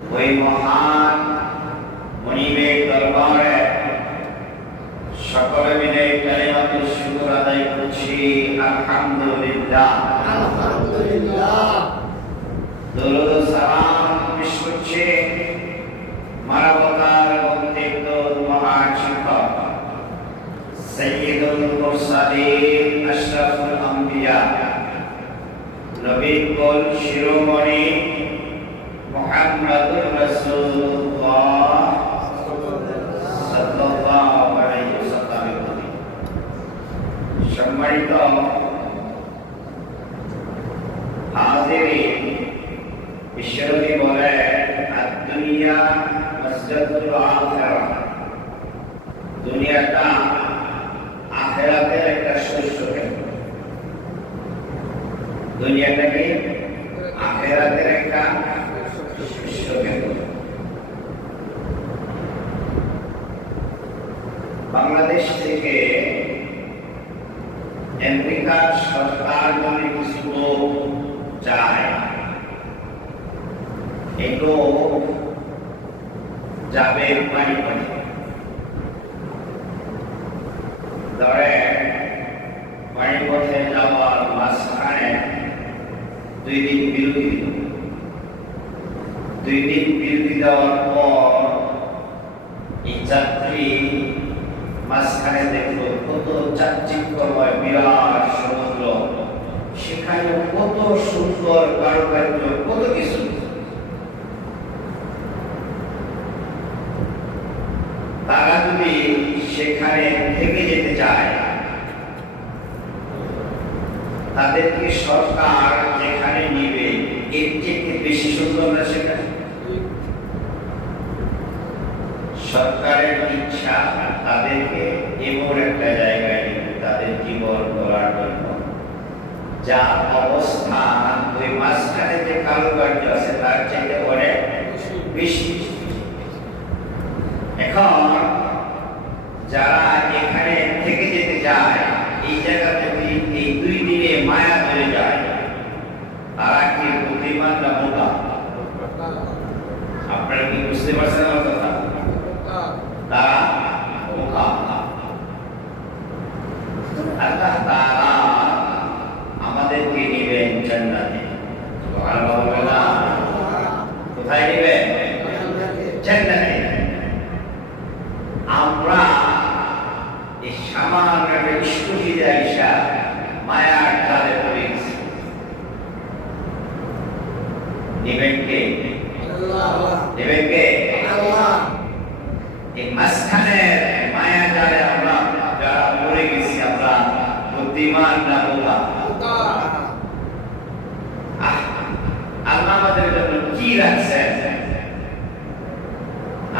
ওই মহান মনিবের দরবারে সকলে মিলে কালিমাতুশ শুকর আদায় করছি। আলহামদুলিল্লাহ আলহামদুলিল্লাহ। দরুদ ও সালাম পেশ করছি মানবতার অন্তিম মহান শিক্ষক সাইয়্যিদুল মুরসালিন আশরাফুল আম্বিয়া নবীর কুল শিরোমণি মুহাম্মদুর রাসূলুল্লাহ সাল্লাল্লাহু আলাইহি ওয়াসাল্লাম। সম্মানিত হাজিরিন, বিশ্বনবী বলেন আদ-দুনিয়া মসজিদুল আখিরাহ, দুনিয়াটা আখিরাতের একটা শস্য কেন্দ্র। দুনিয়াটা কি আখিরাতের একটা শস্য কেন্দ্র। বাংলাদেশ থেকে আমেরিকার সরকার যদি কিছু লোক যায়, এগুলো যাবে পানি পানি। ধরে পানি পথে যাওয়ার মাঝখানে 2 দিন বিরতি দিল। 2 দিন বিরতি দেওয়ার পর এই যাত্রী মাঝখানে দেখলো কত চাকচিক্যময় বিরাট সমুদ্র, সেখানে কত সুন্দর কারুকার্য, কত কিছু। তারা যদি সেখানে থেকে যেতে চায়, তাদেরকে সরকার যেখানে নিবে এর থেকে বেশি সুন্দর না সেখানে। সরকারের ইচ্ছা তাদেরকে এমন একটা জায়গায় নিবে তাদের জীবন গড়ার জন্য, যা অবস্থা ওই মাঝখানে যে কারুকার্য আছে তার চাইতে অনেক বেশি। এখন যারা এখানে থেকে যেতে চায়, এই জায়গাতে এই 2 দিনে মায়া ধরে যায়, তারা কি বুদ্ধিমান না বোকা? আপনারা কি বুঝতে পারছেন আমার কথা? তারা বোকা। আল্লাহ তাআলা আমাদেরকে নেবেন জান্নাতে। সুবহানাল্লাহ। কোথায় নেবেন? জান্নাতে। আমরা এই সামান্য একটা স্টুপিড আইসা মায়ার জালে পড়ে গেছি। নেবেন কে? আল্লাহ। নেবেন কে? আল্লাহ। এই মাঝখানের মায়া জালে আমরা যারা পড়ে গেছি, আমরা বুদ্ধিমান না বোকা? আল্লাহ আমাদের জন্য কি রাখছেন?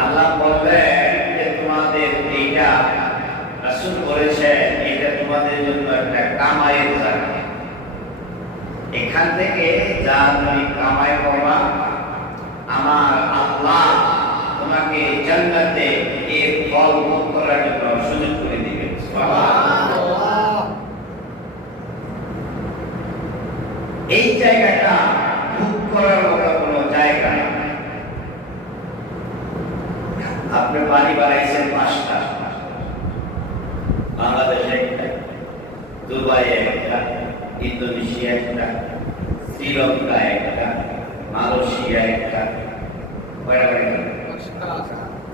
আল্লাহ বললেন যে তোমাদের এইটা রাসূল বলেছেন, এটা তোমাদের জন্য একটা কামাইয়ের জায়গা। এখান থেকে যা তুমি কামাই করবা, আমার আল্লাহ তোমাকে জান্নাতে এর ফল ভোগ করার জন্য সুযোগ করে দিবেন। সুবহানাল্লাহ। এই জায়গাটা ভোগ করার মতো কোনো জায়গা না। আপনি বাড়ি বানাইছেন 5টা, বাংলাদেশে একটা, দুবাই একটা, ইন্দোনেশিয়া একটা, শ্রীলঙ্কা একটা, মালয়েশিয়া একটা, কয়টা বাড়ি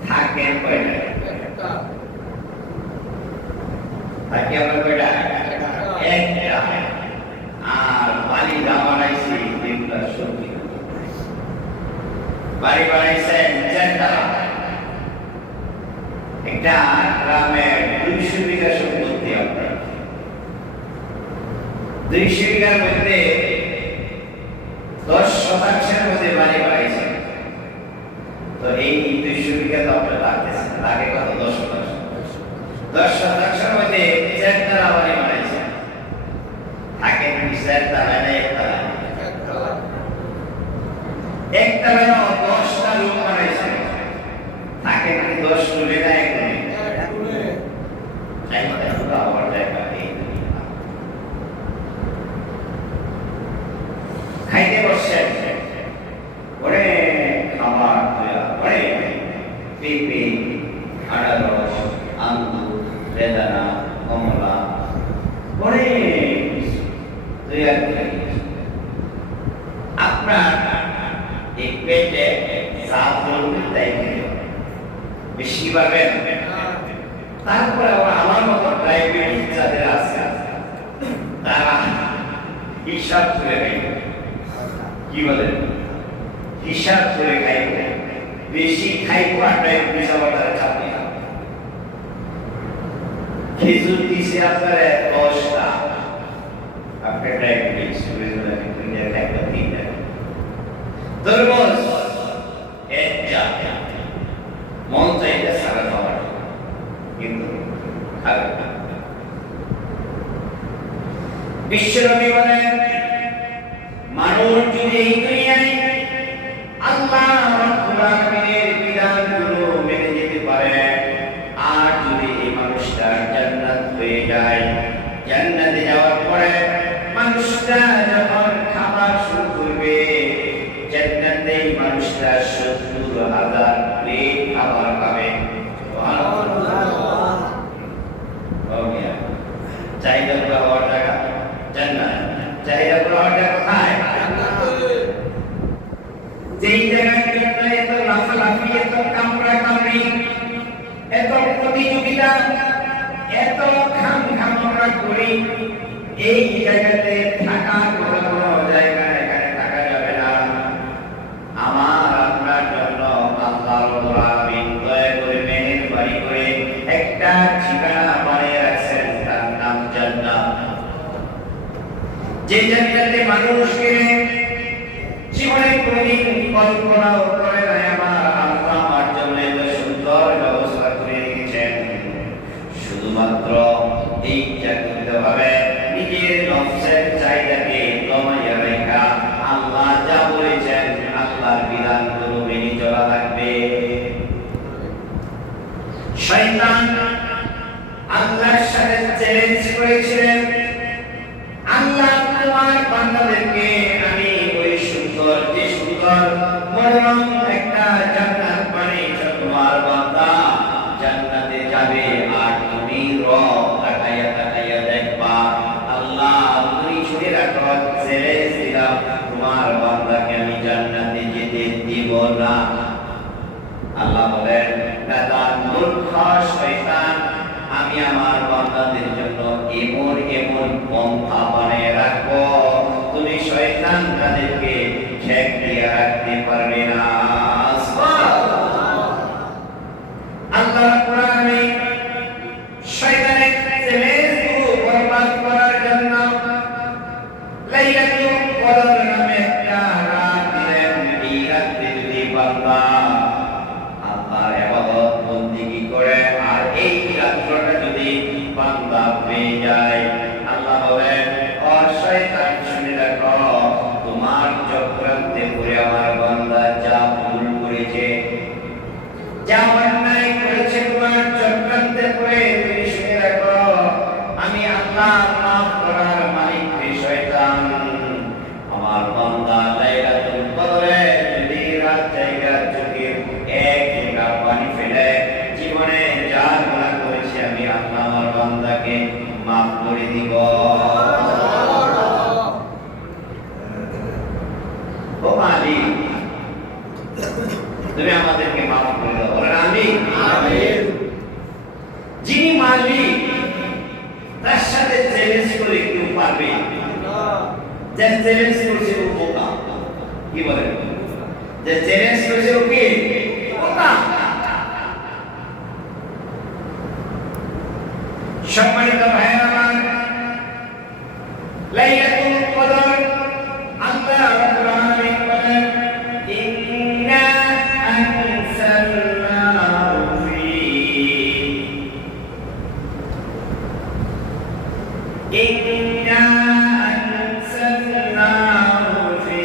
থাকেন? কয়টা থাকি আপনার? কয়টা? একটা। আর বাড়ি যা বানাইছি এগুলা সত্যি বাড়ি বানাইছেন 4টা। একটা গ্রামের 200 বিঘা সম্পত্তি, আপনার 200 বিঘার মধ্যে 10% মধ্যে বাড়ি বানাইছেন। তো এই 200 বিঘা তো আপনার লাগতেছে, লাগে কত? 10%। 10% মধ্যে 4 বাড়ি বানাইছেন। থাকেন কি 4 তলায় না 1 তলায়? একতলায় 10টা রুম বানাইছেন। থাকেন কি 10 রুমে না 1 রুমে? খাইতে বসছেন, ওরে যে সাত বলবেন তাই বেশি পাবেন। তারপরে আমার মতো ডায়াবেটিস যাদের আছে তারা হিসাব করে খাইবে। কি বলেন? হিসাব করে খাইবে, বেশি খাইবো আর ডায়াবেটিস আবার তারা চাপে না। খেজুর দিছে আপনার 10টা, আপনার ডায়াবেটিস একটা 3টা। তরমুজ একটা, মন চাইতে সারা খাওয়ার কিন্তু খাবে না। বিশ্বনবী বলেন, মানুষ যদি এই দুনিয়ায় আল্লাহ রাব্বুল আলামিনের বিধানগুলো মেনে যেতে পারে, আর যদি এই মানুষটা জান্নাত হয়ে যায়, জান্নাতে যাওয়ার পরে মানুষটা যখন খাবার শুরু করবে, জান্নাতে এই মানুষটা 70,000 প্লেট খাবার পাবে। চাহিদা পুরা হওয়ার জায়গা জান্নাত, চাহিদা পুরা হওয়ার জায়গা কোথায়? যেই জায়গার জন্য এত লাফালাফি, এত কামড়া কামড়ি, এত প্রতিযোগিতা, এত খাম আমরা করি, এই জায়গাতে থাকার কোনো জায়গা এখানে থাকা যাবে না। আমার আপনার জন্য আল্লাহ রাব্বুল আলামিন দয়া করে মেহেরবানি করে একটা ঠিকানা বানিয়ে রাখছেন, তার নাম জান্নাত। যে জান্নাতে মানুষকে জীবনে কোনদিন কল্পনাও করে নাই আমার আল্লাহ আমার জন্য এত সুন্দর ব্যবস্থা করে রেখেছেন। শুধুমাত্র এই জাতীয়ভাবে নিজের নফসের চাহিদাকে দমাইয়া রেখা আল্লাহ যা বলেছেন আল্লাহর বিধানগুলো মেনে চলা লাগবে। শয়তান আল্লাহর সাথে চ্যালেঞ্জ করেছিলেন, আল্লাহ তোমার বান্দাদেরকে আমি ওই সুন্দর যে সুন্দর মনোরম একটা জান্নাত বানিয়েছ, তোমার বান্দা জান্নাতে যাবে আর তুমি রব তাকাইয়া তাকাইয়া দেখবা। আল্লাহ তুমি ছুঁয়ে রাখো, চ্যালেঞ্জ দিলাম তোমার বান্দাকে আমি জান্নাতে যেতে দিব না। আল্লাহ বলেন, শয়তান মূর্খ শয়তান, আমি আমার বান্দাদের জন্য এমন এমন পন্থা বানিয়ে রাখবো, তুমি শয়তান তাদেরকে ঠেক দিয়ে রাখতে পারবে না। আল্লাহ রাব্বুল আলামিন শয়তানের চ্যালেঞ্জগুলো বরবাদ করার জন্য লাইলাতুল কদর নামে একটা রাত দিলেন। এই রাতে যদি বান্দা আল্লাহর ইবাদত বন্দেগী করে আর এই রাতটা যদি বান্দা পেয়ে যায়, আল্লাহ বলেন, ও শয়তান শুনে রাখো, তোমার চক্রান্তে পড়ে আমার বান্দা যা ভুল করেছে, যা অন্যায় করেছে, তোমার চক্রান্তে পড়ে তুমি শুনে রাখো, আমি আল্লাহ মাফ করার মালিক শয়তান। আমার বান্দা লাইলাতুল কদরে যদি রাত জায়গা চোখে এক ফোঁটা পানি ফেলে জীবনে যা গুনাহ করেছে আমি আল্লাহ আমার বান্দাকে মাফ করে দিব। ও মালিক, তুমি আমাদেরকে মাফ করে দাও। বলেন আমিন। আমিন। যিনি মালিক তার সাথে চ্যালেঞ্জ করে কেউ পারবে না। যে চ্যালেঞ্জ করছে ও বোকা। কি বলেন? যে চ্যালেঞ্জ করছে ও কি? বোকা। সম্মানিত ভাইরা আমার, লাইলাতুল কদর আল্লাহ রাব্বুল আলামিন বলেন, ইন্না আনসালনাহু ফি ইন্না আনসালনাহু ফি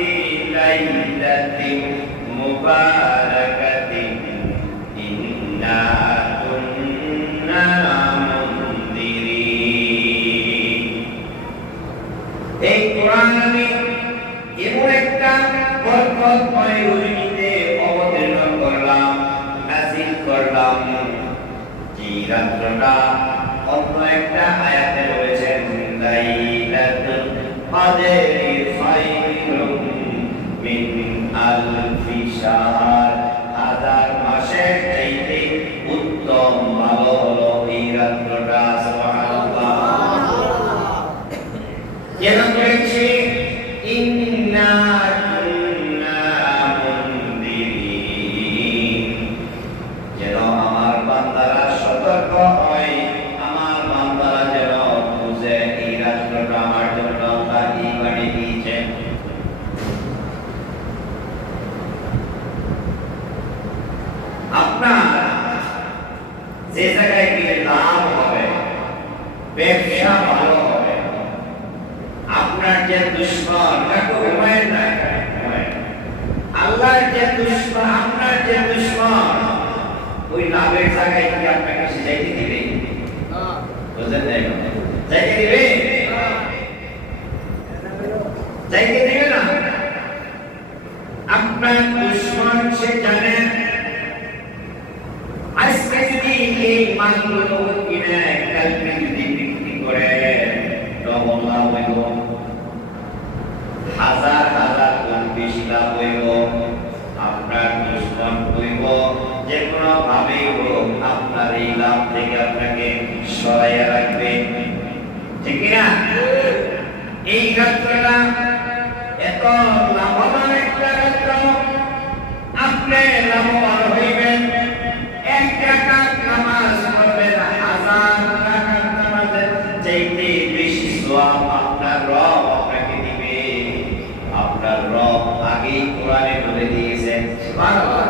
লাইলাতিন মুবারাকাতিন ইন্না কুন্না মুনদিরিন। এই কোরআন আমি এমন একটা বরকতময় রজনীতে অবতীর্ণ করলাম, নাযিল করলাম, যে রাত্রটা অন্য একটা আয়াতে বলেছেন লাইলাতুল কদরি খায়রুম মিন আলফি শাহর। যে জায়গায় গিয়ে লাভ হবে, ব্যবসা ভালো হবে, আপনার যে দুশ্মন কাকে ঘুমায় না, আল্লাহর যে দুশ্মন, আপনার যে দুশ্মন, ওই লাভের জায়গায় কি আপনাকে সে যাইতে দিবে? বুঝলেন না? যাইতে দিবে? যাইতে দিবে না। আপনার দুশ্মন সে জানে আজকে যদি এই মালগুলো কিনে কালকে যদি বিক্রি করে ডবল লাভ হইব, হাজার হাজার গুণ বেশি লাভ হইব। আপনার দুশ্মন হইব যে কোনো ভাবেই হোক আপনার এই লাভ থেকে আপনাকে সরাইয়া রাখবে, ঠিক না? এই ক্ষেত্রটা এত লাভবান একটা ক্ষেত্র, আপনি লাভবান হইবেন। এক রাকাত নামাজ পড়বেন, হাজার রাকাত নামাজের চাইতে বেশি সওয়াব আপনার রব আপনাকে দিবে। আপনার রব আগেই কোরআনে বলে দিয়েছেন, সুবহানাল্লাহ।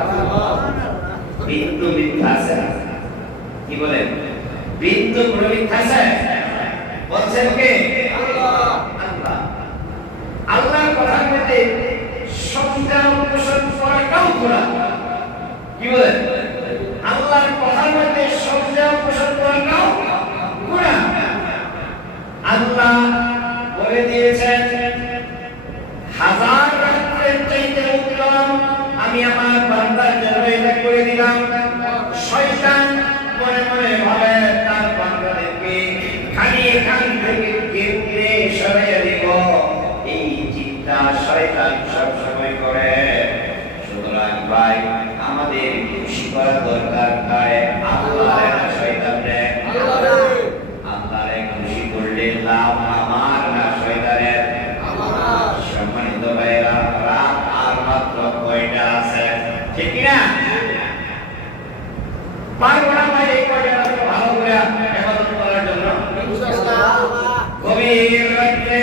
বিন্দু মিথ্যা আছে না? কি বলেন? বিন্দু কোনো মিথ্যা আছে? বলছেন কে? আল্লাহ। আল্লাহ। আল্লাহর কথার মধ্যে সন্দেহ পোষণ করাটাও গুনাহ। কি বলেন? আল্লাহর কথার মধ্যে সন্দেহ পোষণ করাটাও গুনাহ। আল্লাহ বলে দিয়েছেন হাজার রাত্রের চাইতে উত্তম আমি আমার বান্দার জন্য এটা করে দিলাম। শয়তান মনে মনে ভাবে তার বান্দাদেরকে খালি এখান থেকে কেটে সরিয়ে দিব, এই চিন্তা শয়তান সব সময় করে। সুতরাং ভাই আমাদের খুশি করা দরকার কারে? আল্লাহরে না শয়তানরে? আল্লাহরে খুশি করলে লাভ আমার না শয়তানের? সম্মানিত ভাইরা, রাত আর মাত্র কয়টা আছে, ঠিক না? পারবো না ভাই এই কয়টা রাত ভালো করে ইবাদত করার জন্য? গভীর রাতে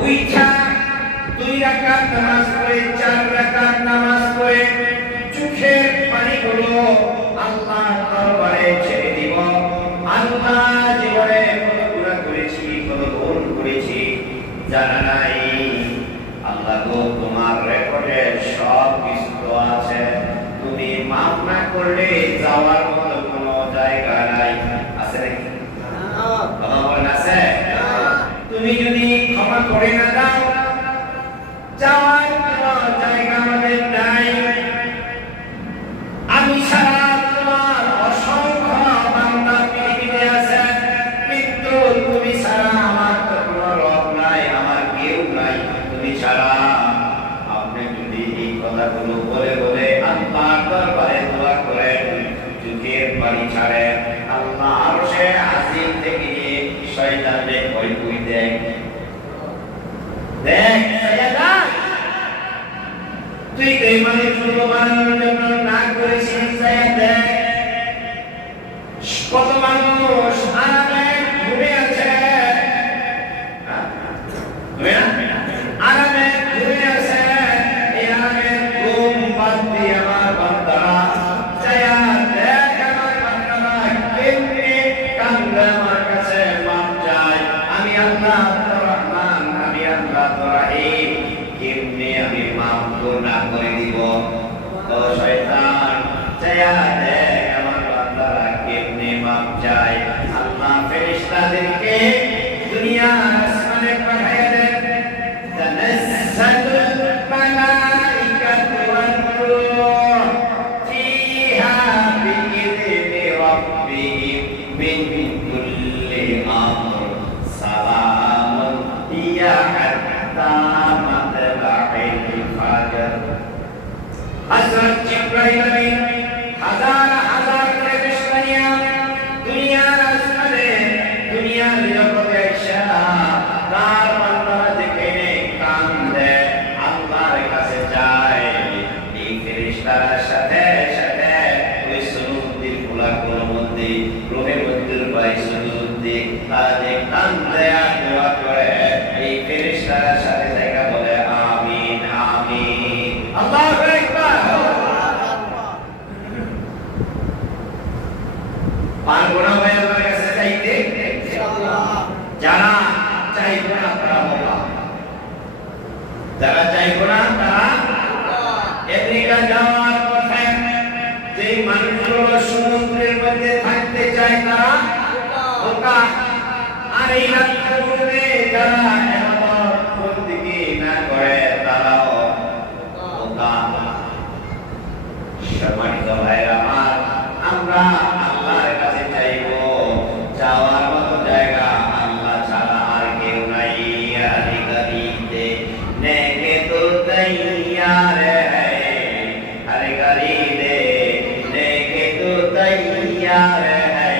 উইঠা 2 রাকাত নামাজ পড়ে 4 রাকাত নামাজ পড়ে চোখের পানিগুলো আল্লাহর দরবারে ছেড়ে দিব। আল্লাহ জীবনে কত গুনাহ করেছি, কত ভুল করেছি জানা নাই। আল্লাহ গো তোমার রেকর্ডে সব কিছু তো আছে, তুমি মাফ না করলে যাওয়ার মতো কোনো জায়গা নাই। আছে নাকি? কথা বলেন, আছে? তুমি যদি ক্ষমা করে না দাও যাওয়ার কোনো জায়গা আমাদের নাই। আমি সারা তোমার অসংখ্য বান্দা পৃথিবীতে আছে, কিন্তু তুমি ছাড়া আমার তো কোনো রব নাই, আমার কেউ নাই তুমি ছাড়া। আপনি যদি এই কথাগুলো বলে বলে আল্লাহর দরবারে দোয়া করেন, চোখের পানি ছাড়েন, আল্লাহ আরশে আজিম থেকে নিয়ে শয়তানকে ভয় কই দেয়। দেখ সাইয়্যিদা, তুই এই মানুষগুলো বানানোর জন্য না করেছিস, দেখ কত মানুষ আরামে ঘুরে আছে, আরামে ঘুরে আছে। এই আরামে ঘুম বাদ দিয়ে আমার বান্দারা চায়া দেখ আমার বান্দারা কেমনে কান্দে আমার কাছে মাপ চায়। আমি আল্লাহ তোর রহমান, আমি আল্লাহ তোর রহিম, কেমনে আমি মাপ না করে দিব। ও শয়তান, চায়া দেখ আমার বান্দারা কেমনে মাপ চায়। আল্লাহ ফেরেশতাদেরকে দুনিয়ার আসমানে পাঠিয়ে দেন। তানাজ্জালুল মালাইকাতু ওয়ার রূহ ফিহা বিইذনি রাব্বিহিম মিন কুল্লি আমর সালামুন হিয়া হাত্তা মাতলা'ইল ফাজর। হযরত জিবরাইল আমিন হাজার হাজার ফেরেশতা নিয়ে দুনিয়ার আসমানে, দুনিয়ার জগতে আইসা তার বান্দারা যেখানে কান্দে আল্লাহর কাছে যায়, এই ফেরেশতারা সাথে সাথে ওই সুনুদ্দিন ফুলাকুর মধ্যে রোহের মধ্যে ভাই সুনুদ্দিন তাদের কান্দে আর দোয়া করে। এই ফেরেশতারা সাথে জায়গা বলে আমিন আমিন, আল্লাহু আকবার। মানুষগুলো সমুদ্রের মধ্যে থাকতে চায় তারা বোকা। আর এই রাত্রিগুলোতে যারা ইবাদত বন্দেগী না করে তারাও বোকা। সম্মানিত ভাইরা আমার, আমরা আল্লাহর কাছে চাইবো, যাওয়ার মতো জায়গা আল্লাহ ছাড়া আর কেউ নাই। আরে গরিবে নেকে তো তৈয়ার है, আরে গরিবে নেকে তো তৈয়ার है,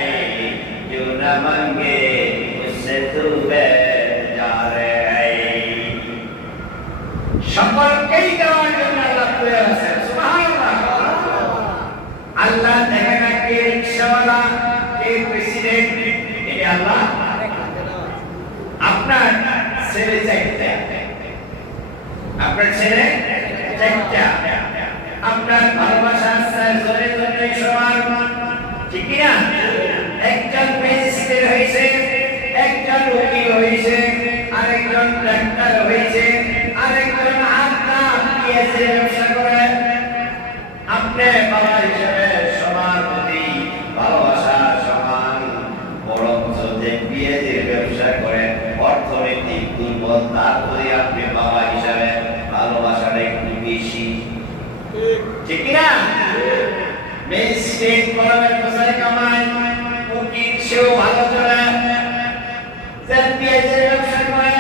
जो न मांगे उससे तू बेजार है। সকলকেই দেওয়ার জন্য আল্লাহ তৈরি আছে। সুবহানাল্লাহ। আল্লাহ দেখে না কে রিকশাওয়ালা, কে প্রেসিডেন্ট, এটা আল্লাহ। আপনার ছেলে চাইতে, আপনার ছেলে চাইতে, আপনার ভালোবাসা আছে জোরে জোরে সবার, ঠিক কি না? একজন ম্যাজিস্ট্রেট হয়েছে, একজন উকিল হয়েছে, আরেকজন ডাক্তার হয়েছে, আরেকজন আত্মা পিএসসি ব্যবসা করে। আপনি বাবা হিসেবে সবার প্রতি ভালোবাসা সমান, বরঞ্চ যে পিএসসির ব্যবসা করে অর্থনৈতিক দুর্বল, তার প্রতি আপনি বাবা হিসেবে ভালোবাসাটা একটু বেশি, ঠিক কিনা? ম্যাজিস্ট্রেট কলমের পয়সা কামায়, উকিল সেও ভালো চলে, যে পিএসসির ব্যবসা করে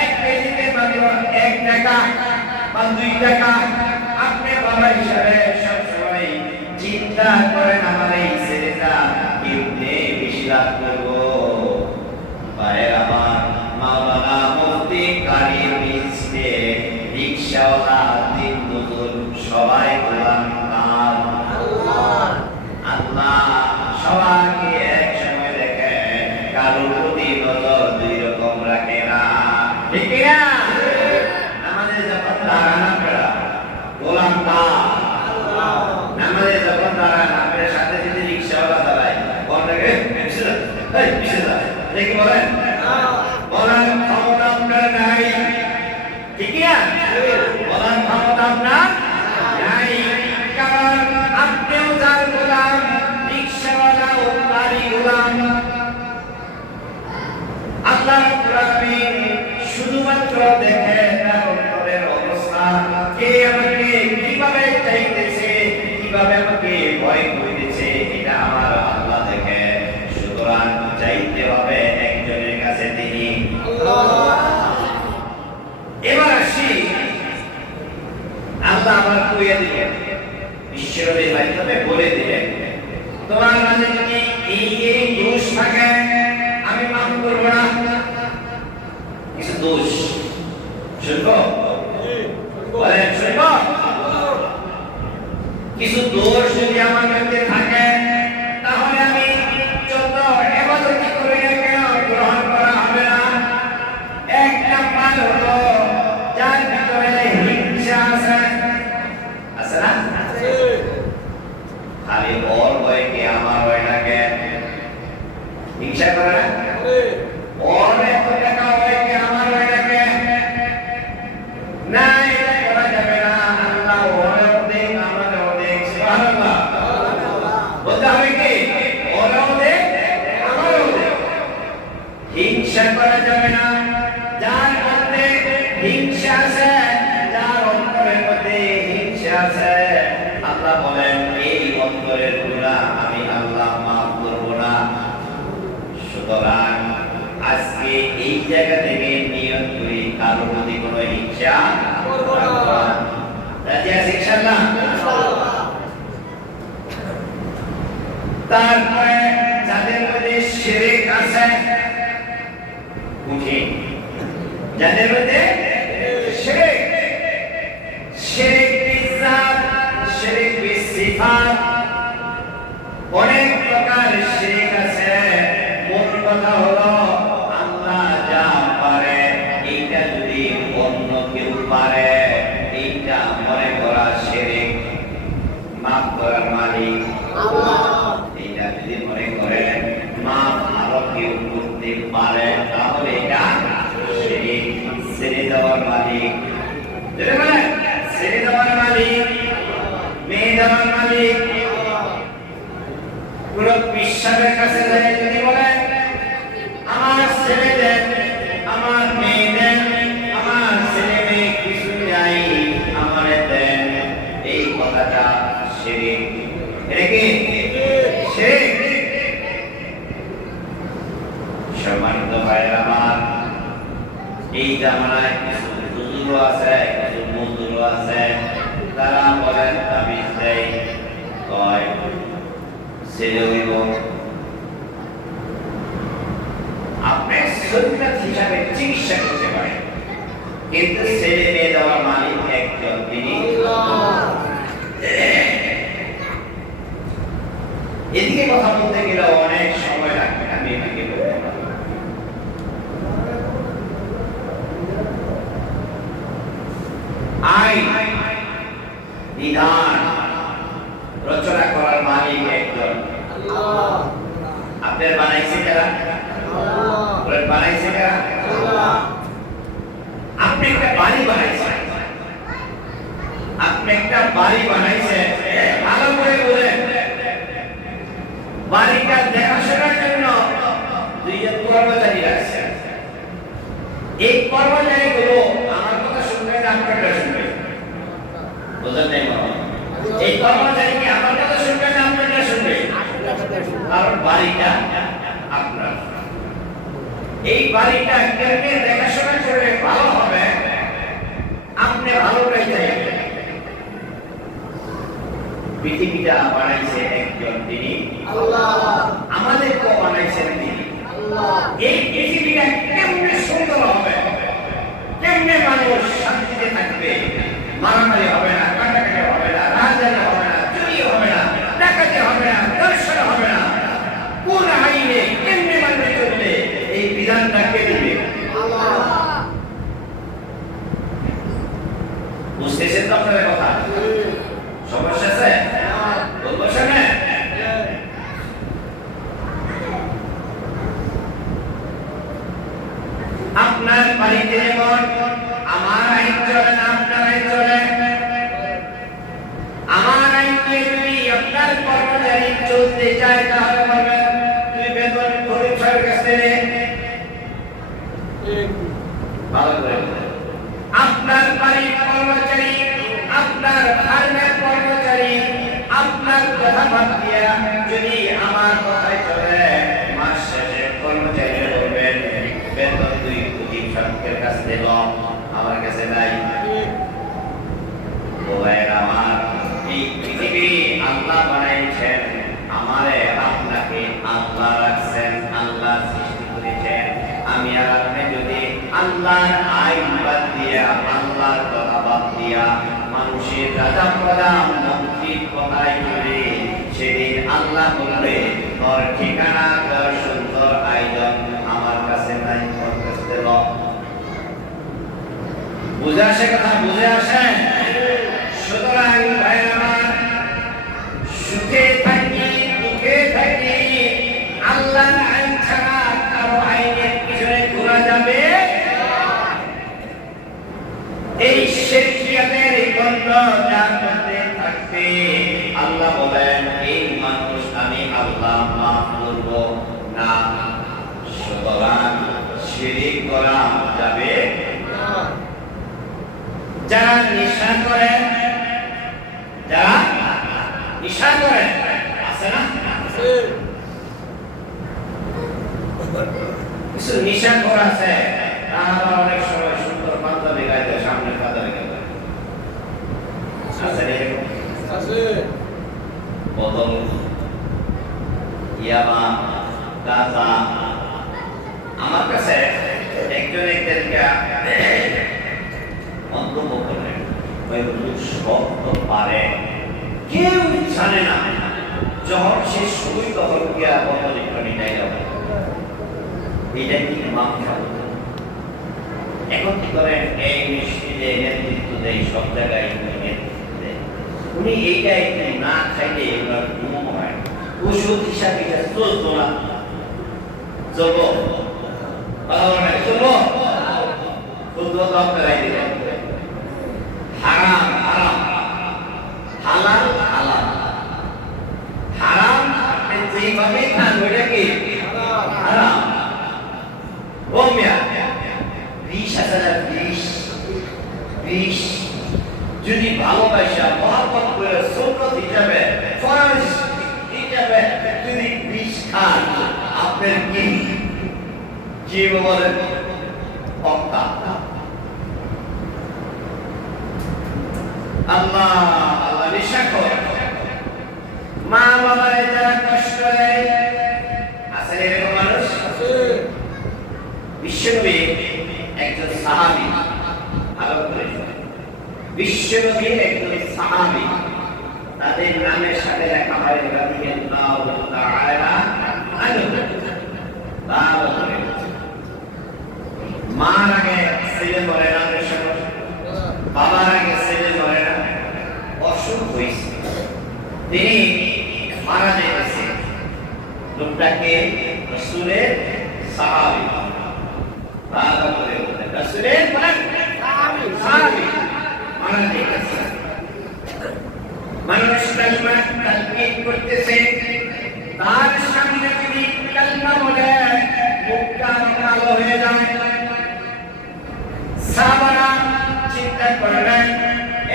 এক কেজিতে মাত্র 1 টাকা বা 2 টাকা। আপনি বাবা হিসেবে সবসময় চিন্তা করেন আমার এই ছেলেটা কেমনে বেশি লাভ করবো। ভাইয়ের আমার, মাওলানা মুফতি কারি মিস্ত্রি, রিকশাওয়ালা, দিন মজুর সবাই গোলাম কার আল্লাহ। আল্লাহ সবাইকে এক সময় দেখে, কারোর প্রতি নজর 2 রকম রাখে না, ঠিক কি না? আমাদের যখন দাঁড়ান আপনারা গোলাম কার আল্লাহ। আমাদের যখন দাঁড়ান আপনার সাথে যদি রিকশাওয়ালা দাঁড়ায়, বলবে এই পিছনে দেখি বলেন, বলার ক্ষমতা আপনার নাই, ঠিক কি না? বলার ক্ষমতা আপনার নাই, কারণ আপনিও যার গোলাম, রিকশাওয়ালা ও তারই গোলাম। আল্লাহ রাব্বুল আলামিন শুধুমাত্র দেখে তার অন্তরের অবস্থা, কে আমাকে কিভাবে চাইতেছে, কিভাবে আমাকে ভয় করতেছে, এটা আমার আল্লাহ দেখে। সুতরাং চাইতে হবে একজনের কাছে, তিনি আল্লাহ। এবার আসি, আল্লাহ আমার কইয়া দিলেন, ঈশ্বরের মাধ্যমে বলে দিলেন, তোমার মাঝে যদি এই দোষ থাকে আমি মাফ করব না। কিছু দোষ শুনবো, বলেন শুনবো? কিছু দোষ যদি আমার মধ্যে থাকে, তাহলে আমি যত ইবাদত করি না কেন গ্রহণ করা হবে না। এক নাম্বার হলো, যার ভিতরে হিংসা আছে, আছে না? খালি ওর ভয় কি আমার ভয় লাগে, হিংসা করে না? ওর এত টাকা হয় কি আমার ভয় লাগে? না, এটা করা যাবে না। আল্লাহ ওরেও দেখ, আমাদেরও দেখ। সুবহানাল্লাহ। বলতে হবে কি? ওরেও দেখ, আমারও দেখ। হিংসা করা যাবে না। যার মধ্যে হিংসা আছে, যার অন্তরের মধ্যে হিংসা আছে, আল্লাহ বলেন এই অন্তরের গুনাহ আমি আল্লাহ মাফ করব না। সুতরাং আজকে এই জায়গা থেকে নিয়ত করি, কারোর প্রতি কোনো হিংসা করব না। রাজি আছি ইনশাআল্লাহ? তারপরে যাদের মধ্যে শিরক আছে, উঠে যাদের মধ্যে শিরক, শিরক বিজাত, শিরক বিসিফাত, অনেক প্রকার শিরক আছে। মূল কথা হলো আল্লাহ যা পারে এইটা যদি অন্য কেউ পারে, এইটা মনে করা শিরক। মাফ করার মালিক আল্লাহ, এইটা যদি মনে করেন মাফ আরো কেউ করতে পারে, তাহলে এটা শিরক। ছেড়ে দেওয়ার মালিক, ছেড়ে দেওয়ার মালিক, মেয়ে দেওয়ার মালিক, পুরো বিশ্বাসের কাছে যায় যদি বলেন আমার ছেলে দেন, আমার মেয়ে দেন, আমার ছেলে মেয়ে কিছু নাই, আমার দেন, এই কথাটা শিরক। এটা কি শিরক? সম্মানিত ভাইরা আমার, এই জামানায় কিছু হুজুরও আছে, কিছু মজুরও আছে, তারা বলেন তাবিজ দেয়, কয় ছেলে হইব। আপনি সুন্নাত হিসাবে চিকিৎসা করতে পারেন, কিন্তু ছেলে মেয়ে দেওয়ার মালিক একজন, তিনি এদিকে কথা বলতে গেলে অনেক সময় লাগবে, আমি এদিকে বলতে পারি। আইন বিধান রচনা করার মালিক একজন। আপনার বানাইছে কারা? বানাইছে কারা? আপনি একটা বাড়ি বানাইছেন, আপনি একটা বাড়ি বানাইছেন, ভালো করে বলেন বাড়িটা দেখাশোনার জন্য দুইজন কর্মচারী রাখছেন। এই কর্মচারীগুলো আমার কথা শুনবে না আপনার কথা শুনবে? বুঝলেন নাই বাবা? এই কর্মচারী কি আমার কথা শুনবে না আপনার কথা শুনবে? কারণ বাড়িটা আপনার। এই বাড়িটা কেমনে দেখাশোনা করলে ভালো হবে, আপনি ভালোটাই চাইবেন। পৃথিবীটা বানাইছে একজন, তিনি আল্লাহ। আমাদেরকে বানাইছেন তিনি আল্লাহ। এই পৃথিবীটা কেমনে সুন্দর হবে, কেমনে মানুষ শান্তিতে থাকবে, মারামারি হবে না, কাটাকাটি হবে না, রাজধানী হবে না, চুরি হবে না, ডাকাতি হবে না, দর্শন হবে না, কোন আইনে কেমনে মানুষ চলবে, এই বিধানটা কে দিবে? আল্লাহ। বুঝতেছেন তো আপনাদের কথা? সমস্যা আছে? বলবো শুনে? আপনার বাড়িতে যেমন আমার আইন চলে না, আপনার আইন চলে। আমার আইন নিয়ে যদি আপনার কর্মচারী চলতে চায়, তাহলে বলবেন তুই বেতন গরিব সাহেবের কাছে নে। ভালো করে আপনার বাড়ির কর্মচারী, আপনার ফার্মের কর্মচারী, আপনার কথা বাদ দিয়া যদি আমার কথায় চলে, মাস শেষে কর্মচারী বলবেন বেতন তুই গরিব সাহেবের কাছে দিল, আমার কাছে নাই। ও ভাইয়ের আমার, এই পৃথিবী আল্লাহ বানাইছেন, আমারে আপনাকে আল্লাহ রাখছেন, আল্লাহ সৃষ্টি করেছেন। আমি আর আপনি যদি আল্লাহর আইন বাদ দিয়া, আল্লাহর কথা বাদ দিয়া মানুষের রাজা প্রধান মন্ত্রীর কথাই চলে, সেদিন আল্লাহ বলবে তোর ঠিকানা, তোর সুন্দর আয়োজন আমার কাছে নাই, তোর কাছে দিল। বুঝে আসে কথা? বুঝে আসে? সুতরাং ভাই আমার, সুখে থাকি দুঃখে থাকি, আল্লাহর আইন ছাড়া কারো আইনের পিছনে ঘোরা যাবে। এই শিরকিয়াতের গন্ধ যার মধ্যে থাকবে, আল্লাহ বলেন এই মানুষ আমি আল্লাহ মাফ করব না। সুতরাং শিরক করা যাবে না। যারা নেশা করে, যারা নেশা করে, আছে না? কিছু নেশা করা আছে, তারা অনেক সময় সুন্দর পাঞ্জাবি গাইতে সামনে কাতারে গেল আছে, আছে বোতল, ইয়াবা, গাঁজা। আমার কাছে একজন একজনকে মন্তব্য করলেন, ওই হুজুর সব তো পারে, কেউ জানে না, যখন সে শুরুই তখন গিয়া বোতল একটু নিয়ে যাবে। এটা কি ইমাম সাহেব এখন কি করেন, এই মিষ্টিতে নেতৃত্ব দেয়, সব জায়গায় নেতৃত্ব দেয়। উনি এইটা একটু না খাইলে এগুলো ঘুম হয়, ওষুধ হিসাবে এটা চলতো না। চলবো? চলবো? শুধু আপনারাই দিলেন হারাম হারাম, হালাল হালাল। হারাম আপনি যেইভাবে খান ওইটা কি হারাম। ও মিয়া, বিষ আছে না, বিষ যদি ভালোবাসা মহব্বত করে সুন্নত হিসাবে ফরজ হিসাবে যদি বিষ খান, আপনার কি বলেন পক্কা। আল্লাহ আল্লাহ বিশ্বাস করে মা বাবারে যারা কষ্ট দেয়, আছে এরকম মানুষ? বিশ্বনবী একজন সাহাবী, ভালো করে বিশ্বনবী একজন সাহাবী, তাদের নামের সাথে লেখা হয় রাদিয়াল্লাহু তাআলা আনহু। ভালো করে মার আগে ছেলে মরে না, বাবার আগে ছেলে মরে না, অসুখ হয়েছে, তিনি মারা যেতেছে। লোকটাকে রাসূলের সাহাবী, ভালো করে রাসূলের সাহাবী মারা যেতেছে। মানুষ কালমা তালকিন করতেছে, তার সামনে যদি কালমা বলে মুখটা কালো হয়ে যায়। সাহাবারা চিন্তা করলেন,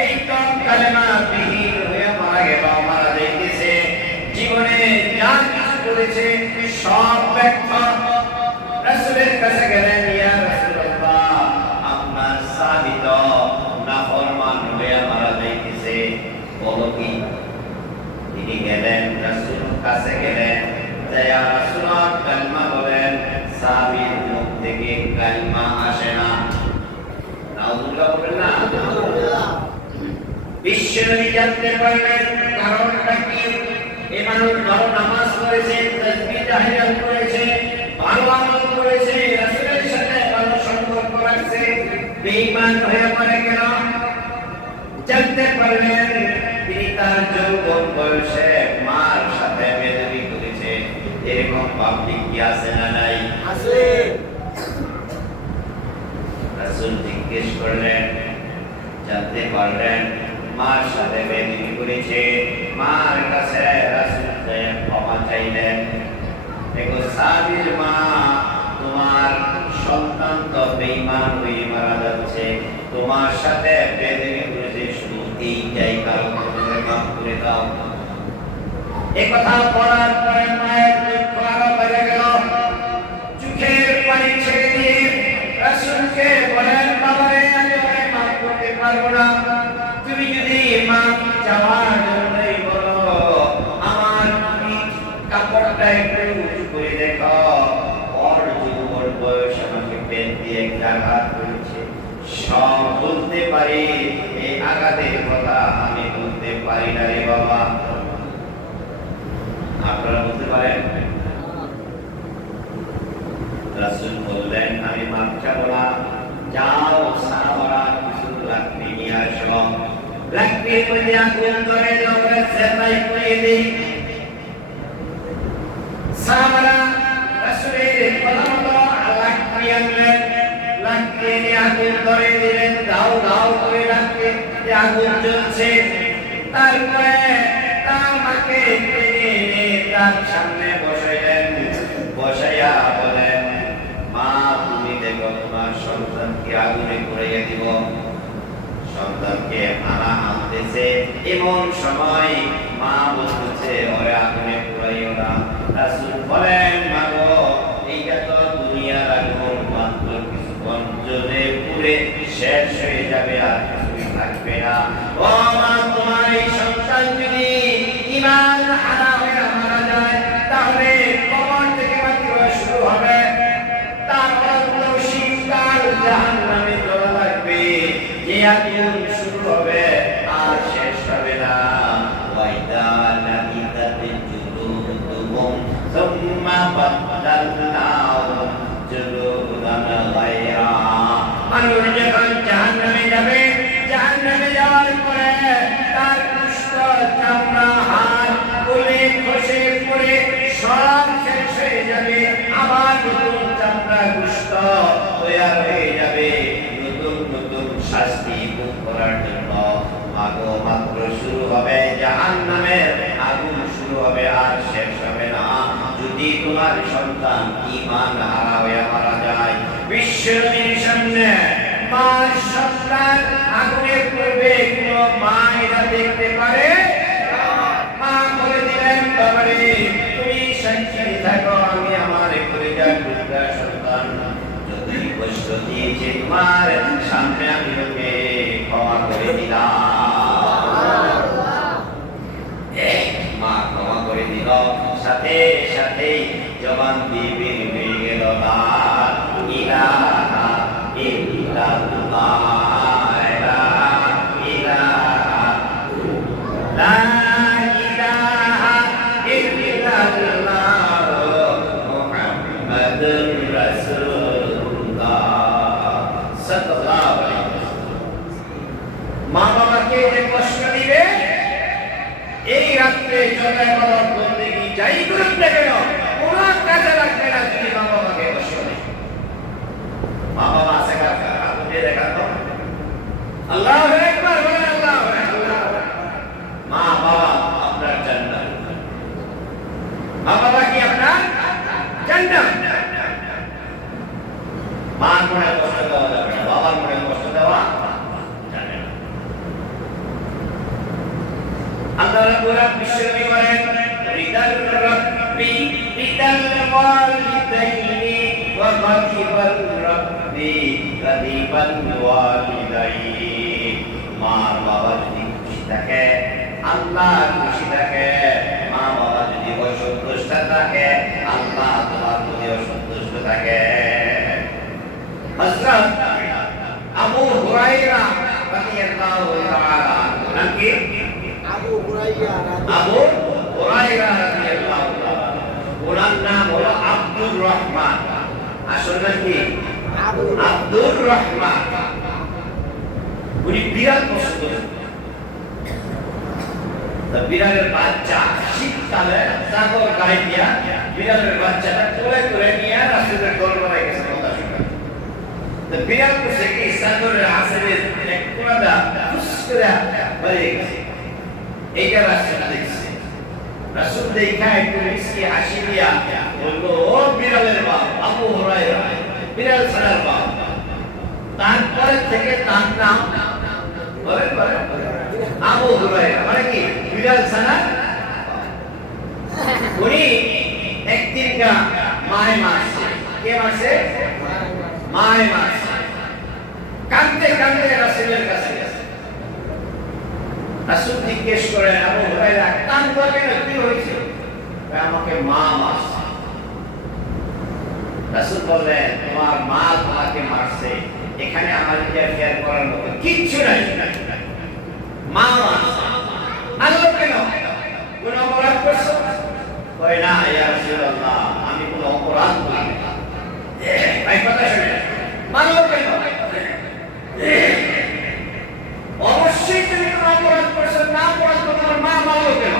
এই তো কালেমা বিহীন হয়ে মারা গেল, মারা যাইতেছে, জীবনে যা কিছু করেছে সব ব্যর্থ। রাসূলের কাছে গেলেন, ইয়া রাসূলুল্লাহ, আপনার সাহাবী তো নাফরমান হয়ে মারা যাইতেছে, বলো কি? তিনি গেলেন রাসূলের কাছে গেলেন, ইয়া রাসূলুল্লাহ কালমা বলেন, সাহাবীর মুখ থেকে কালমা আসে না। নাউযুবিল্লাহ বলেন না। বিশ্বনবী জানতে পারলেন কারণটা কি। এই মানুষ ভালো নামাজ পড়েছে, তাসবিহ তাহলিল করেছে, ভালো আমল করেছে, রাসূলের সাথে ভালো সম্পর্ক রাখছে, বেঈমান হয়ে পড়ে কেন? জানতে পারলেন তিনি তার যৌবন বয়সে মার সাথে বেয়াদবি করেছে। এরকম পাবলিক কি আছে না নাই? আছে। রাসূল জিজ্ঞেস করলেন, জানতে পারলেন মার সাথে বেয়াদবি করেছে, মার কাছে রাসূল ক্ষমা চাইলেন। দেখো সাহাবীর মা, তোমার সন্তান তো বেঈমান হয়ে মারা যাচ্ছে, তোমার সাথে বেয়াদবি করেছে, শুধু এইটাই কারণ, তুমি মাফ করে দাও। এই কথা বলার পরে মায়ের দুঃখ আরো বেড়ে গেল, চোখের পানি ছেড়ে দিয়ে রাসূলকে বলেন, বাবারে আমি ওকে মাফ করতে পারবো না, তুমি যদি মাফ চাওয়ার জন্যই বলো, আমার কাপড়টা একটু উঁচু করে দেখো, ওর যুবক বয়স আমাকে পেন দিয়ে একটা আঘাত করেছে, সব বলতে পারি, এই আঘাতের কথা আমি বলতে পারি না রে বাবা। আপনারা বলতে পারেন? রাসূল বললেন, আমি মাফ চাবো না, যাও সাহাবারা কিছু লাকড়ি নিয়ে আসো, লাকড়ির মধ্যে আগুন ধরে লোকে সেমাই করে দিই। সাহাবারা রাসূলের কথা মতো লাকড়ি আনলেন, লাকড়ি নিয়ে আগুন ধরে দিলেন, দাও দাও করে লাকড়ি আগুন জ্বলছে। তারপরে তার মাকে টেনে তার সামনে বসাইলেন, বসাইয়া বলেন, মা তুমি দেখো তোমার সন্তানকে আগুনে পুড়িয়ে দিব। সন্তানকে আনা আনতেছে, এমন সময় মা বলতেছে, ওরে আগুনে পুড়াইও না। রাসূল বলেন, মা গো, এইটা তো দুনিয়ার আগুন, মাত্র কিছুক্ষণ জ্বলে পুড়ে শেষ হয়ে যাবে, আর কিছুই থাকবে না। ও মা, তোমার এই সন্তান যদি ঈমান হারা হয়ে মারা যায়, তাহলে কবর থেকে মাত্র শুরু হবে, তারপর পুরো শীতকাল জাহান্নামে জ্বলা লাগবে, যে আগুন শুরু হবে আর শেষ হবে না। ওয়াইদা তোমার সন্তান ঈমান হারা হয়ে মারা যায়, বিশ্বনবীর সামনে মা সন্তান আগুনের পূর্বে কোনো মা এটা দেখতে পারে? মা বলে দিলেন, বাবারে তুমি শান্তি থাকো, আমি আমার পরিবার টুকরা সন্তান যদি কষ্ট দিয়েছে তোমার সামনে আমি ওকে ক্ষমা করে দিলাম। মা ক্ষমা করে দিল, সাথে সাথে জবান দিয়ে বের হয়ে গেল লা ইলাহা ইল্লাল্লাহ, লা ইলাহা লা ইলাহা ইল্লাল্লাহ মুহাম্মাদুর রাসূলুল্লাহ সাল্লাল্লাহু আলাইহি ওয়াসাল্লাম। মা বাবাকে যে কষ্ট দিবে, এই রাত্রে যত বড় বন্দেগী যাই করুন না কেন কোনো কাজে লাগবে না যদি মা বাবাকে কষ্ট দেয়। মা বাবা আছে কার কার আপনি দেখা তো আল্লাহু আকবার বলেন, আল্লাহু আকবার। মা বাবা আপনার জান্নাত, মা বাবা কি আপনার জান্নাত। মা মনে কষ্ট দেওয়া যাবে না, বাবার মনে কষ্ট দেওয়া যাবে না। আল্লাহ রাব্বুল বিশ্বনবী বলেন, রিদাল রাব্বি রিদাল ওয়ালিদাইনি ওয়া গাদিবাল রাব্বি গাদিবাল ওয়ালিদাইনি। মা বাবা যদি খুশি থাকে আল্লাহ খুশি থাকে, মা বাবা যদি অসন্তুষ্ট থাকে আল্লাহ তোমার প্রতি অসন্তুষ্ট থাকে। হযরত আবু হুরায়রা রাদিয়াল্লাহু তাআলা নাকি আবু হুরায়রা রাদিয়াল্লাহু তাআলা, ওনার নাম হলো আব্দুর রহমান। আসল নাম কি? আব্দুর রহমান। উনি বিড়াল পছন্দ করেন। বিড়ালের বাচ্চা শীতকালে চাদর গায়ে দিয়া বিড়ালের বাচ্চাটা কোলে করে নিয়ে রাস্তায় গোল বানাই গেছে কথা শুনে। বিড়াল করছে কি চাদরের আসলে এক কোনাটা ফুস করে বেরিয়ে গেছে। এইটা রাস্তা দেখছে, রাসূল দেখা একটু মিষ্টি হাসি দিয়া বলল, ও বিড়ালের বাপ আবু হুরায়রা, বিড়াল ছাড়ার বাপ। তারপরে থেকে তার নাম আবু হুরায়রা, মানে কি বিড়াল ছাড়া। উনি একদিনকা মায় মারছে। কে মারছে? মায় মারছে। কাঁদতে কাঁদতে রাসূলের কাছে গেছে। রাসূল জিজ্ঞেস করে, আবু হুরায়রা কাঁদছো কেন, কি হয়েছে? আমাকে মা মারছে। রাসূল বললেন, তোমার মা তোমাকে মারছে, এখানে আমার ইন্টারফেয়ার করার মতো কিচ্ছু নাই। মা মারছে, মারলো কেন? কোন অপরাধ করছো? কয় না ইয়া রাসূলুল্লাহ, আমি কোনো অপরাধ করিনি। ভাই কথা শুনে, মারলো কেন? অবশ্যই তুমি কোনো অপরাধ করছো, না অপরাধ করছো, তোমার মা মারলো কেন?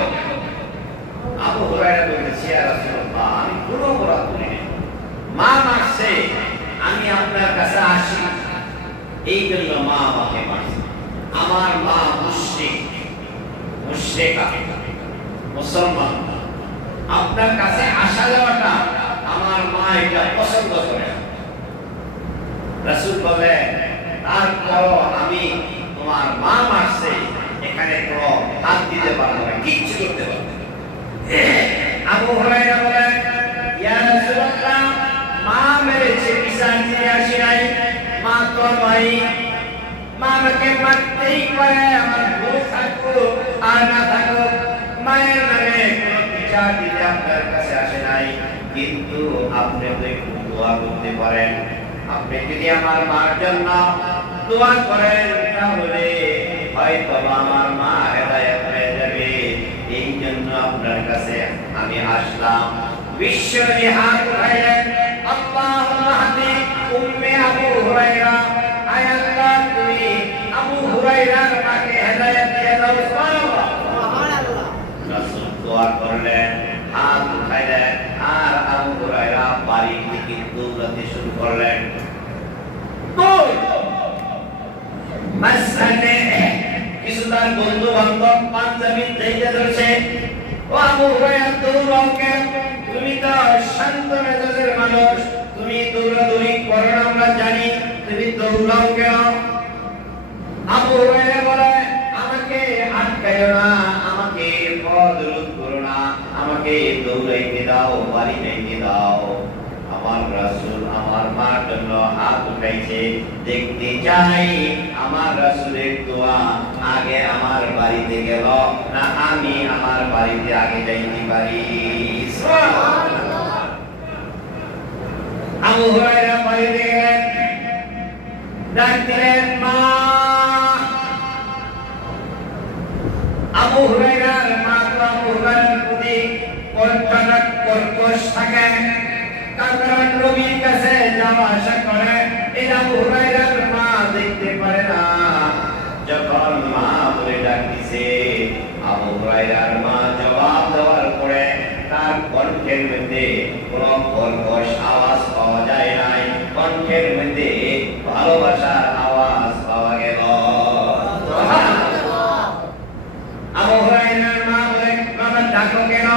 আবু হুরায়রা বলেছে, ইয়া রাসূলুল্লাহ, আমি কোনো অপরাধ করিনি, মা মারছে, আমি আপনার কাছে আসি এই জন্য মা আমাকে মারছে। আমার মা মুশরিকা মুসলমান, আপনার কাছে আসা যাওয়াটা আমার মা এটা পছন্দ করে। রাসূল বলে, তারপরও আমি তোমার মা মারছে এখানে কোনো হাত দিতে পারবো না, কিচ্ছু করতে পারবো না। আবু হুরায়রা বলে, ইয়া রাসূলুল্লাহ, মা মেরেছে বিচার দিতে আসি নাই, মা তো ভাই, মা আমাকে মারতেই পারে, আমার ভুল থাকুক আর না থাকুক, মায়ের নামে কোনো বিচার দিতে আপনার কাছে আসে নাই। কিন্তু আপনি তো একটু দোয়া করতে পারেন, আপনি যদি আমার মার জন্য দোয়া করেন তাহলে হয়তো আমার মা হেদায়েত হয়ে যাবে। এই জন্য আপনার কাছে আমি আসলাম। বিশ্বনবী হাত উঠাইলেন, আল্লাহুম্মা হাদি উম্মে আবু হুরায়রা, আয় আল্লাহ তুমি আবু হুরায়রার মাকে হেদায়েত দিয়ে দাও। সুবহানাল্লাহ। রাসূল দোয়া করলেন, হাত উঠাইলেন, আর আবু হুরায়রা বাড়ি থেকে দৌড়াতে শুরু করলেন। মাঝখানে কিছু তার বন্ধু বান্ধব পাঞ্জাবি দেখে ধরছে, ও আবু হুরায়রা দৌড়াও কেন, তুমি তো আমরা জানি তুমি দৌড়াও কেন? আবু হুরায়রা বলে আমাকে আটকায়ো না, আমাকে পথ রোধ করো না, আমাকে দৌড়াইতে দাও, বাড়ি যাইতে দাও। আমার রাসূল আমার মার জন্য হাত উঠাইছে, দেখতে চাই আমার রাসূলের দোয়া আগে আমার বাড়িতে গেল না আমি আমার বাড়িতে আগে যাইতে পারি। সুবহানাল্লাহ। আবু হুরায়রা বাড়িতে গেলেন, ডাক দিলেন মা। আবু হুরায়রার মা তো আবু হুরায়রার প্রতি কণ্ঠটা কর্কশ থাকে, কারণ নবীর কাছে যাওয়া আসা করে। এই আবু হুরায়রার মা দেখতে পারে না, যখন মা বলে ডাক দিছে আবু হুরায়রার মা জবাব দেওয়ার পরে তার কণ্ঠের মধ্যে কোনো কর্কশ আওয়াজ পাওয়া যায় নাই, কণ্ঠের মধ্যে ভালোবাসার আওয়াজ পাওয়া গেল। আবু হুরায়রার মা বলে বাবা ডাকো কেন?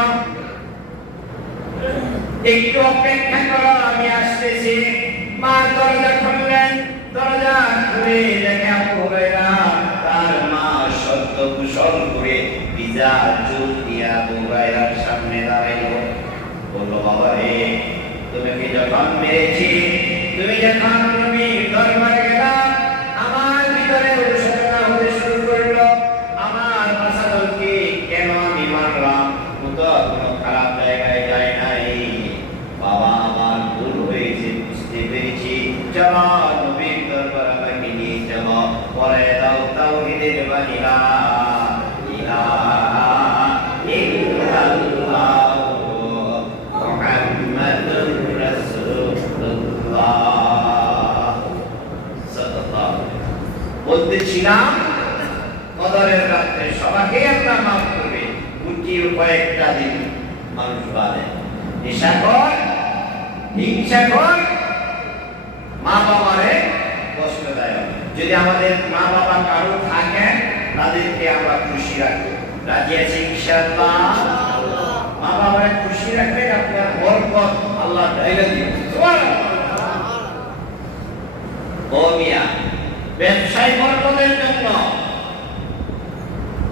একটু অপেক্ষা করো, আমি আসতেছি। মা দরজা খুললেন, দরজা খুলে দেখে আবু হুরায়রা তার মা সদ্য গোসল করে ভিজা চুল দিয়ে আবু হুরায়রার সামনে দাঁড়াইল। বলল বাবা রে, তোমাকে যখন মেরেছি, তুমি যখন নবীর দরবারে গেলা, আমার ভিতরে অনুশোচনা হতে শুরু করলো। আমার বাসাদলকে কেন আমি মারলাম? তো কোনো খারাপ জায়গায় যায় নাই বাবা, আমার ভুল হয়েছে, বুঝতে পেরেছি। চলো নবীর দরবার আমাকে নিয়ে চলো, পরে দাও তাওহীদের বাণী লা ইলাহা ইল্লাল্লাহ মুহাম্মাদুর রাসূলুল্লাহ সাল্লাল্লাহু। বলতেছিলাম কদরের রাত্রে সবাইকে আল্লাহ মাফ করবে, গুটির কয়েকটা দিন মানুষ বাদে। নেশাখোর, হিংসাখোর, মা বাবারে কষ্ট দেয়। যদি আমাদের মা বাবা কারো থাকে তাদেরকে আমরা খুশি রাখবো। রাজি আছি ইনশাআল্লাহ? মা বাবারে খুশি রাখলে আপনার বরকত আল্লাহ ঢাইলা দিবেন। সুবহানাল্লাহ। ও মিয়া, ব্যবসায় বরকতের জন্য,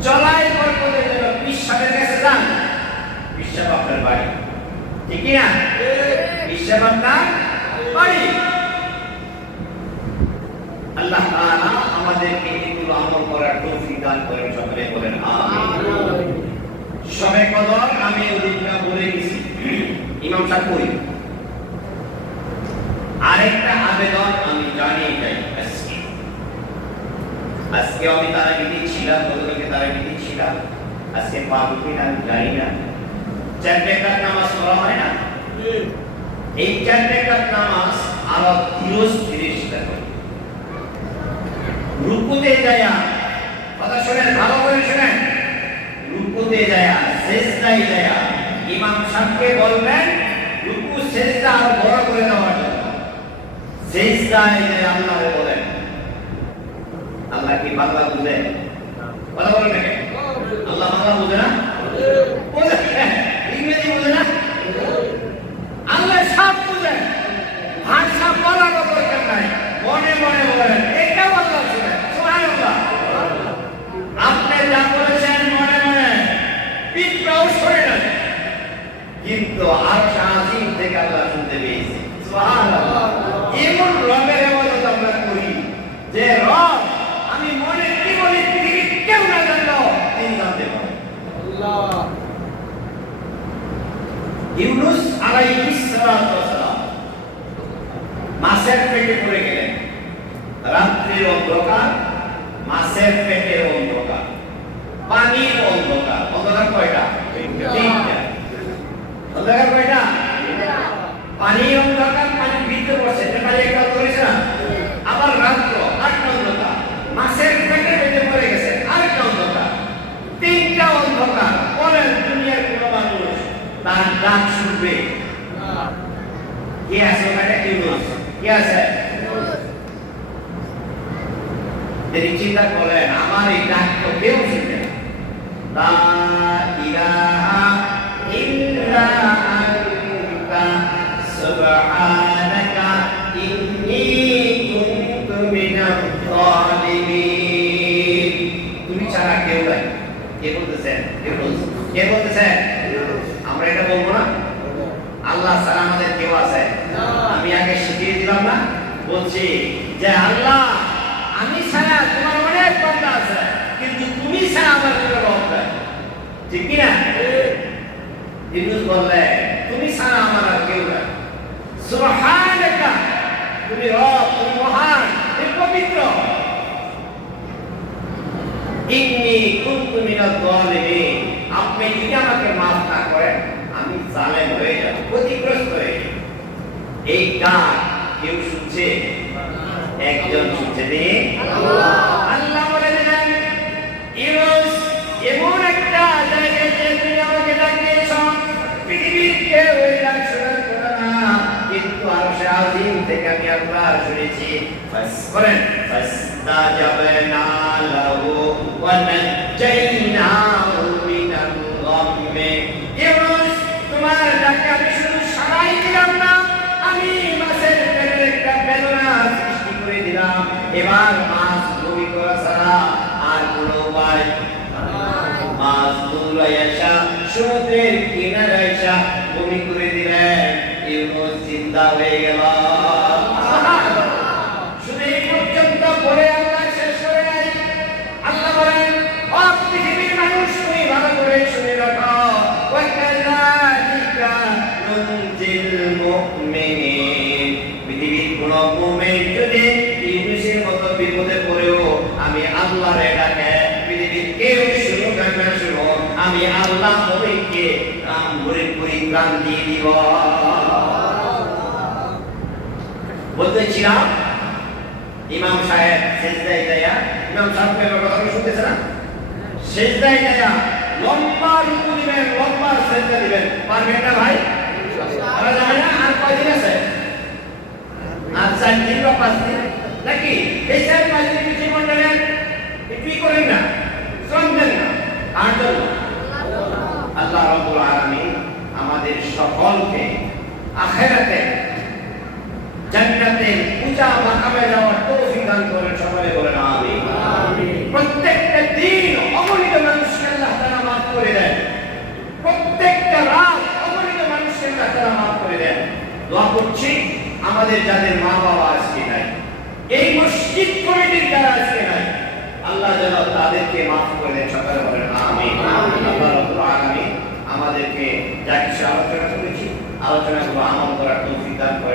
চলাই বরকতের জন্য বিশ্বাসের কাছে যান। বিশ্বাস আপনার বাড়ি, ঠিক কি না? বিশ্বাস আপনার বাড়ি। আল্লাহ তাআলা আমাদেরকে এগুলো আমল করার তৌফিক দান করেন, সকলে বলেন আমিন। শবে কদর আমি ওদিনটা বলে গেছি, ইমাম সাহেব কই আরেকটা আবেদন আমি জানিয়ে যাই। আজকে আমি তারা গিয়ে ছিলাম, গতকালকে তারা গিয়ে ছিলাম, আজকে পাবো কিনা আমি জানি না। 4 রাকাত নামাজ পড়া হয় না? এই 4 রাকাত নামাজ আরো ধীরস্থির করে রুকুতে যায়, কথা শুনেন, ভালো করে শুনেন, রুকুতে যায়, সিজদায় যায়, ইমাম সাহেবকে বলবেন রুকু সিজদা আরো বড় করে দেওয়ার জন্য। সিজদায় যায় আল্লাহকে বলেন। আল্লাহ কি বাংলা বুঝে? কথা বলেন না কেন? আল্লাহ বাংলা বুঝে না? বুঝে, ইংরেজি বুঝে না? আল্লাহ সব বুঝে, ভাষা বলার দরকার নাই, মনে মনে বলেন, এটা আল্লাহ শুনে। সুবহানাল্লাহ। আপনি যা বলেছেন মনে মনে, পিঠটাও সরে না, কিন্তু আরশ আজিম থেকে আল্লাহ শুনতে পেয়েছে। সুবহানাল্লাহ। এমন রবের ইবাদত আমরা করি যে রব আমি মনে কি বলি পৃথিবীর কেউ না জানলো তিনি জানতে পারেন। আল্লাহ। ইউনূস আলাইহিস সালাতু ওয়াস সালাম মাছের পেটে পড়ে গেলেন। রাত্রির অন্ধকার, মাছের পেটের অন্ধকার, পানির অন্ধকার। অন্ধকার কয়টা? তিনটা। অন্ধকার কয়টা? পানির অন্ধকার, পানির ভিতরে বসে, পানি একটা ধরেছে না? আবার রাত্র, আরেকটা অন্ধকার, মাছের পেটে পেটে পড়ে গেছে, আরেকটা অন্ধকার, তিনটা অন্ধকার। বলেন দুনিয়ার কোন মানুষ তার ডাক শুনবে? কে আছে ওখানে? ইউনূস। কে আছে? তিনি চিন্তা করেন আমার এই ডাক তো কেউ শুনবে না। লা ইলাহা ইল্লা আনতা সুবহানাকা ইন্নী কে বলতেছে? আমরা এটা বলবো না? আল্লাহ ছাড়া আমাদের কেউ আছে? আমি আগে শিখিয়ে দিলাম না, বলছি যে আল্লাহ আমি ছাড়া তোমার অনেক বান্দা আছে, কিন্তু তুমি ছাড়া আমার কোনো রব নাই, ঠিক কি না? ইউনুস বললে তুমি ছাড়া আমার আর কেউ নাই। সুবহানাকা, তুমি রব, তুমি মহান, তুমি পবিত্র। ইন্নী কুনতু মিনাজ জালিমিন, আপনি যদি আমাকে মাফ না করেন আমি জালেম হয়ে যাব, ক্ষতিগ্রস্ত হয়ে যাব। এই গান কেউ শুনছে? একজন শুনছে, তিনি আল্লাহ। আল্লাহ বলে দিলেন, ইউনুস এমন একটা জায়গায় যে তুমি আমাকে ডাকিয়েছ, পৃথিবীর কেউ এই ডাক শোনার কথা না, কিন্তু আরশে আজিম থেকে আমি আল্লাহ শুনেছি। করেন ফাস্তাজাবনা লাহু ওয়া নাজাইনাহু মিনাল গাম্মি। ইউনুস তোমার ডাকে আমি শুধু সাড়াই দিলাম না, আমি মাছের পেটের একটা বেদনা সৃষ্টি করে দিলাম। এবার মাছ বমি করা ছাড়া আর কোনো উপায় নাই। মাছ দৌড়াই আসা সমুদ্রের কিনারায় আসা বমি করে দিলেন, ইউনুস জিন্দা হয়ে গেল। শুধু এই পর্যন্ত বলে আল্লাহ শেষ করে নাই। আল্লাহ বলেন, ও পৃথিবীর মানুষ তুমি ভালো করে শুনে রাখো, ওয়া কাযালিকা নুনজিল মুমিনিন। পৃথিবীর কোন মুমিন যদি ইউনুসের মতো বিপদে পড়েও আমি আল্লাহর ডাকে, পৃথিবীর কেউ শুনুক আর না শুনুক, আমি আল্লাহ মুমিনকে পরিত্রাণ দিয়ে দিব। বলতেছিলাম ইমাম সাহেব সেজদায় যায়া, ইমাম সাহেবের কথা শুনতেছে না? সেজদায় যায়া লম্বা রুকু দিবেন, লম্বা সেজদা দিবেন, পারবেন না ভাই? পারা যাবে না? আর কয়দিন আছে? আর 4 দিন বা 5 দিন নাকি? এই 4-5 দিন কিছু মন্ডলের কিছুই করেন না, শ্রম দেন না। আর জন্য আল্লাহ রাব্বুল আলামিন আমাদের সকলকে আখিরাতে জান্নাতে উঁচা মাকামে যাওয়ার তৌফিক দান করেন, সকলে বলেন আমিন। প্রত্যেকটা দিন অগণিত মানুষকে আল্লাহ তাআলা মাফ করে দেন, প্রত্যেকটা রাত অগণিত মানুষকে আল্লাহ তাআলা মাফ করে দেন। দোয়া করছি আমাদের যাদের মা বাবা আজকে নাই, এই মসজিদ কমিটির যারা আজকে নাই, আল্লাহ যেন তাদেরকে মাফ করে দেন, সকলে বলেন আমিন। আল্লাহ রাব্বুল আলামিন আমাদেরকে যা কিছু আলোচনা করেছি, আলোচনাগুলো আমল করার তৌফিক দান করেন।